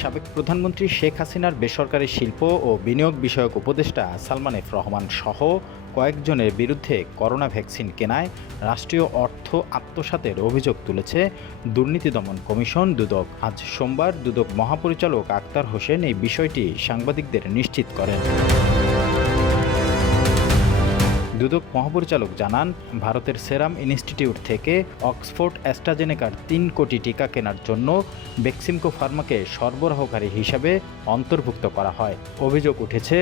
সাবেক প্রধানমন্ত্রী শেখ হাসিনার বেসরকারি শিল্প ও বিনিয়োগ বিষয়ক উপদেষ্টা সালমান এফ রহমান সহ কয়েকজনের বিরুদ্ধে করোনা ভ্যাকসিন কেনায় রাষ্ট্রীয় অর্থ আত্মসাতের অভিযোগ তুলেছে দুর্নীতি দমন কমিশন দুদক। আজ সোমবার দুদক মহাপরিচালক আক্তার হোসেন এই বিষয়টি সাংবাদিকদের নিশ্চিত করেন। দুদক মহাপরিচালক জানান, ভারতের সেরাম ইনস্টিটিউট থেকে অক্সফোর্ড অ্যাস্ট্রাজেনেকার ৩ কোটি টিকা কেনার জন্য বেক্সিমকো ফার্মাকে সরবরাহকারী হিসাবে অন্তর্ভুক্ত করা হয়। অভিযোগ উঠেছে,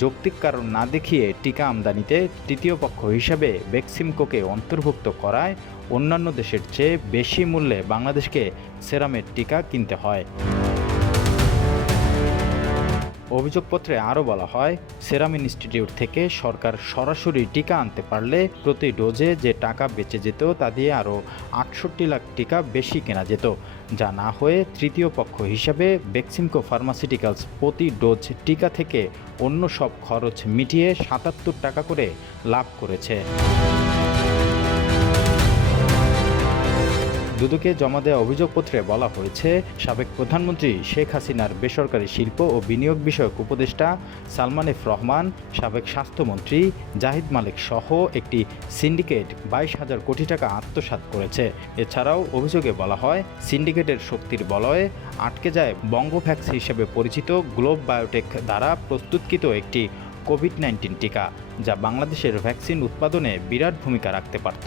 যৌক্তিক কারণ না দেখিয়ে টিকা আমদানিতে তৃতীয় পক্ষ হিসাবে বেক্সিমকোকে অন্তর্ভুক্ত করায় অন্যান্য দেশের চেয়ে বেশি মূল্যে বাংলাদেশকে সেরামের টিকা কিনতে হয়। অভিযোগপত্রে আরও বলা হয়, সেরাম ইনস্টিটিউট থেকে সরকার সরাসরি টিকা আনতে পারলে প্রতি ডোজে যে টাকা বেঁচে যেত তা দিয়ে আরও ৬৮ লাখ টিকা বেশি কেনা যেত, যা না হয়ে তৃতীয় পক্ষ হিসাবে বেক্সিমকো ফার্মাসিউটিক্যালস প্রতি ডোজ টিকা থেকে অন্য সব খরচ মিটিয়ে ৭৭ টাকা করে লাভ করেছে। দুদকে জমা দেওয়া অভিযোগপত্রে বলা হয়েছে, সাবেক প্রধানমন্ত্রী শেখ হাসিনার বেসরকারি শিল্প ও বিনিয়োগ বিষয়ক উপদেষ্টা সালমান এফ রহমান, সাবেক স্বাস্থ্যমন্ত্রী জাহিদ মালিক সহ একটি সিন্ডিকেট ২২,০০০ কোটি টাকা আত্মসাৎ করেছে। এছাড়াও অভিযোগে বলা হয়, সিন্ডিকেটের শক্তির বলয়ে আটকে যায় বঙ্গভ্যাক্স হিসেবে পরিচিত গ্লোব বায়োটেক দ্বারা প্রস্তুতকৃত একটি কোভিড-১৯ টিকা, যা বাংলাদেশের ভ্যাকসিন উৎপাদনে বিরাট ভূমিকা রাখতে পারত।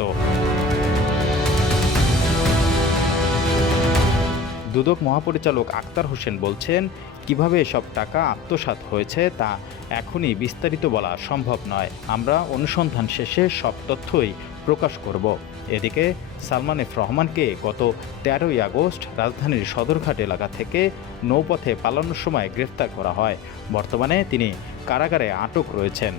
দুদক মহাপরিচালক আক্তার হোসেন বলছেন, কিভাবে এসব টাকা আত্মসাৎ হয়েছে তা এখনই বিস্তারিত বলা সম্ভব নয়। আমরা অনুসন্ধান শেষে সব তথ্যই প্রকাশ করব। এদিকে সালমান এফ রহমানকে গত ১৩ই আগস্ট রাজধানীর সদরঘাট এলাকা থেকে নৌপথে পালানোর সময় গ্রেফতার করা হয়। বর্তমানে তিনি কারাগারে আটক রয়েছেন।